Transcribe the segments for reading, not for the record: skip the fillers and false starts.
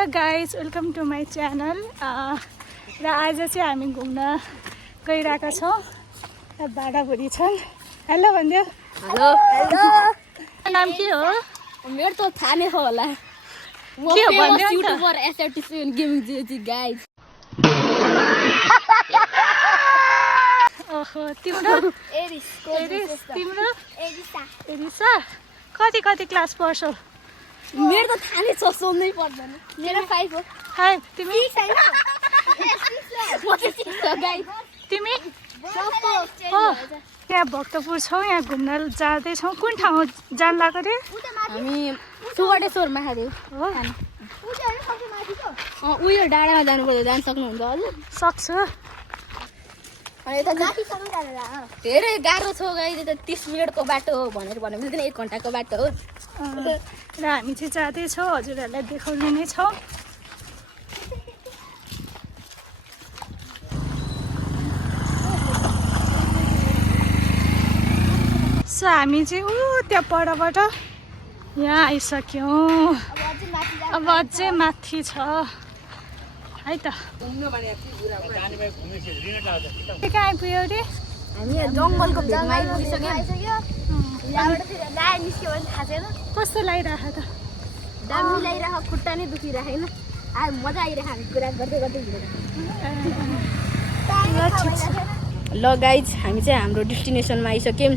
Hello guys, welcome to my channel. र आज चाहिँ हामी घुम्न गइरहेका छौँ। भाडाभुडी छन्। हेलो भनिदियो। Hello hello. नाम के हो? मेरो त थाहा नै हो होला। के हो भन्दियो नि त। युट्युबर एसआरटीसी गेमिङ जिजी गाइज। ओहो, तिम्रो? एरिस तिम्रो? एरिसा। कति क्लास पढ्छौ? मेरो त थाहा नै छ, सोध्नै पर्दैन। मेरो 5 हो। 5। तिमी? 6 हैन। म चाहिँ 6 हो गाइज। तिमी? हो। यहाँ भक्तपुर छौँ, यहाँ घुम्न जाँदैछौँ। कुन ठाउँ जान लाग्यो रे? हामी सुवर्णेश्वर महादेव हो। उयो डाँडामा जानुपर्छ, जान सक्नुहुन्छ हजुर? सक्छु। धेरै गाह्रो छ गाइज, त 30 मिनटको बाटो हो भनेर भन्नु मिल्दैन, 1 घन्टाको बाटो हो। र हामी चाहिँ जाँदैछौँ, हजुरहरूलाई देखाउने नै छौँ। सो हामी चाहिँ त्यहाँ परबाट यहाँ आइसक्यौँ। अब अझै माथि छ है त। कहाँ आइपुग्यो अरे? हामी जङ्गलको भेगमा आइपुगिसक्यौँ। कस्तो लागिरहेको त? दामी लागिरहेको, खुट्टा नै दुखिरहेको होइन। मजा आइरहेको, हामी कुरा गर्दै गर्दै ल गाइज, हामी चाहिँ हाम्रो डेस्टिनेसनमा आइसक्यौँ।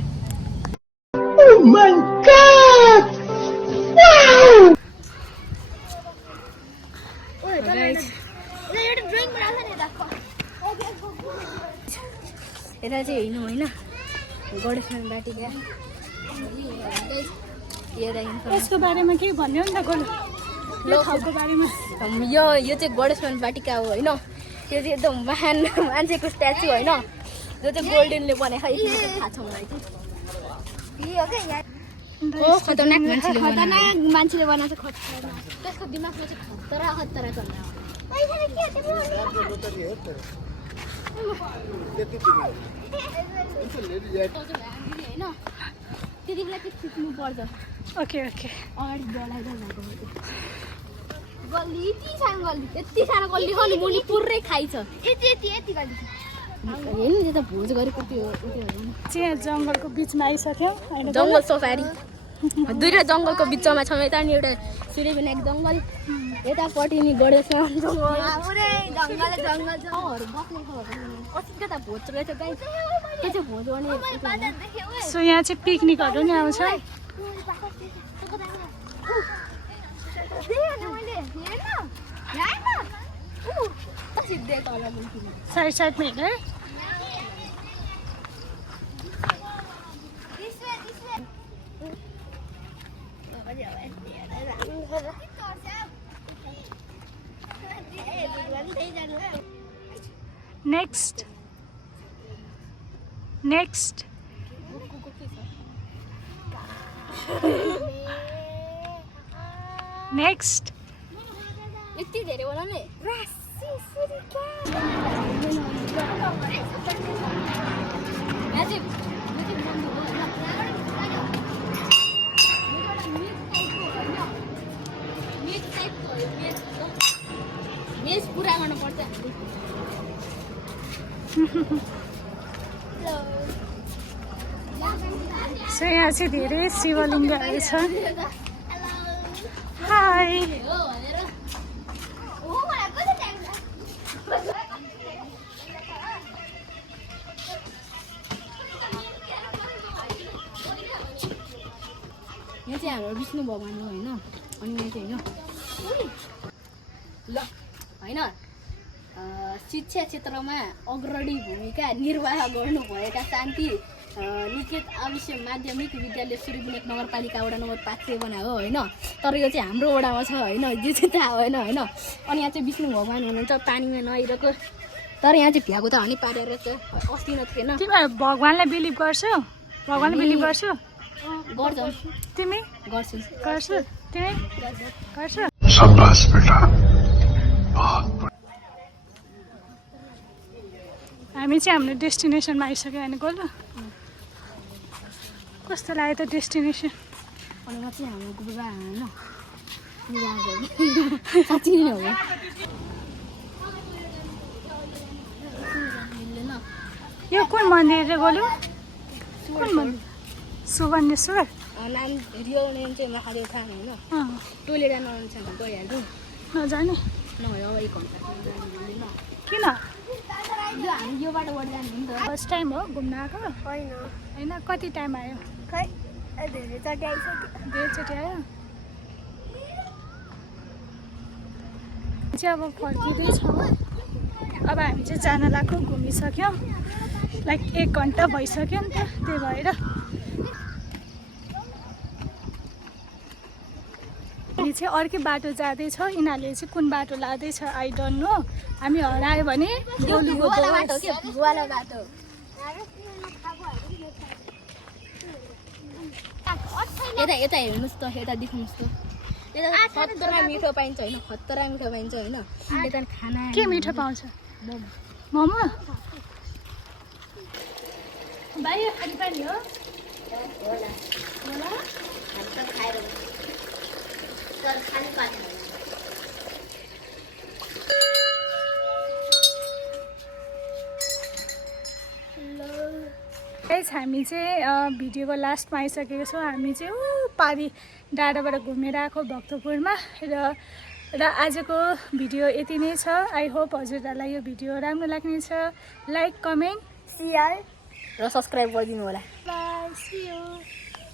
यता चाहिँ हिँड्नु होइन, गणेशमान बाटिका। यसको बारेमा केही भन्यो नि त गोलु, यो ठाउँको बारेमा। यो चाहिँ गणेशमान बाटिका हो होइन। त्यो चाहिँ एकदम महान मान्छेको स्ट्याचु होइन, जो चाहिँ गोल्डेनले बनाएको। थाहा छ मलाई चाहिँ खतरनाक मान्छेले बनाएको। त्यसको दिमागमा चाहिँ खतरा चल्छ। त्यति बेला चाहिँ खिच्नु पर्छ। ओके अगाडि बढाइदा गल्ली यति सानो गल्ली हो नि, मुनि पुरै खाइ छ। यति गल्ली हेर्नु, त्यो त भोज गरेको त्यो चाहिँ जङ्गलको बिचमा आइसक्यौँ। जङ्गल सफारी। दुईवटा जङ्गलको बिचमा छौँ। यता नि एउटा सूर्यविनायक जङ्गल, यतापट्टि नि गणेशमान जङ्गल। अस्ति त भोज रहेछ गाइस, त्यो चाहिँ भोज गर्ने। सो यहाँ चाहिँ पिकनिकहरू नि आउँछ। साइडमा हेर। Next. यति धेरै होला नि। मेज पुरा गर्नुपर्छ। सो यहाँ चाहिँ धेरै शिवलिङ्गहरू छ। हाई। यहाँ चाहिँ हाम्रो विष्णु भगवान् हो होइन। अनि यहाँ चाहिँ होइन शिक्षा क्षेत्रमा अग्रणी भूमिका निर्वाह गर्नुभएका शान्ति निकेत आविष्य माध्यमिक विद्यालय सूर्यविनायक नगरपालिका वडा नम्बर 500 बनायो होइन। तर यो चाहिँ हाम्रो वडामा छ होइन, यो चाहिँ थाहा होइन होइन। अनि यहाँ चाहिँ विष्णु भगवान् हुनुहुन्छ, पानीमा नआइरहेको। तर यहाँ चाहिँ भ्याएको त हानि पारेर चाहिँ अस्ति न थिएन। तिमीहरू भगवान्लाई बिलिभ गर्छौ? भगवान्लाई बिलिभ गर्छौ? गर्छौ? तिमी? गर्छु। तिमी? गर्छौ? शाबाश बेटा। हामी चाहिँ हाम्रो डेस्टिनेसनमा आइसक्यो होइन गोलु? कस्तो लाग्यो त डेस्टिनेसन? अनि म चाहिँ हाम्रो गुरुबा होइन साँच्ची नै हो यो कुन मन्दिर रे बोल्यो कुन मन्दिर सुवर्णेश्वर नाम रियाउने चाहिँ महादेव थाहा होइन टोइलेट नआउनु छ भने गइहाल्छु नजाने नभए अब 1 घन्टा मिल्दैन किन हामी यो बाटो बढी जानु नि त फर्स्ट टाइम हो घुम्न आएको होइन होइन कति टाइम आयो खै धेरैचोटि आइसक्यो धेरैचोटि आयो चाहिँ अब फर्किँदैछौँ अब हामी चाहिँ जान लाग्यो घुमिसक्यौँ लाइक 1 घन्टा भइसक्यो नि त त्यही भएर हामी चाहिँ अर्कै बाटो जाँदैछौँ यिनीहरूले चाहिँ कुन बाटो लाँदैछ आई डोन्ट नो हामी हरायो भने गुवाला बाटो यता यता हेर्नुहोस् त यता देख्नुहोस् त यता खतरा मिठो पाइन्छ होइन खतरा मिठो पाइन्छ होइन यता खाना के मिठो पाउँछ मोमो भाइ खाने पानी हो होला हामी त खाएर तर खाने पानी हामी चाहिँ भिडियोको लास्टमा आइसकेको छौँ हामी चाहिँ पारी डाँडाबाट घुमेर आएको भक्तपुरमा र आजको भिडियो यति नै छ आई होप हजुरहरूलाई यो भिडियो राम्रो लाग्नेछ लाइक कमेन्ट सियर र सब्सक्राइब गरिदिनु होला बाई सी यू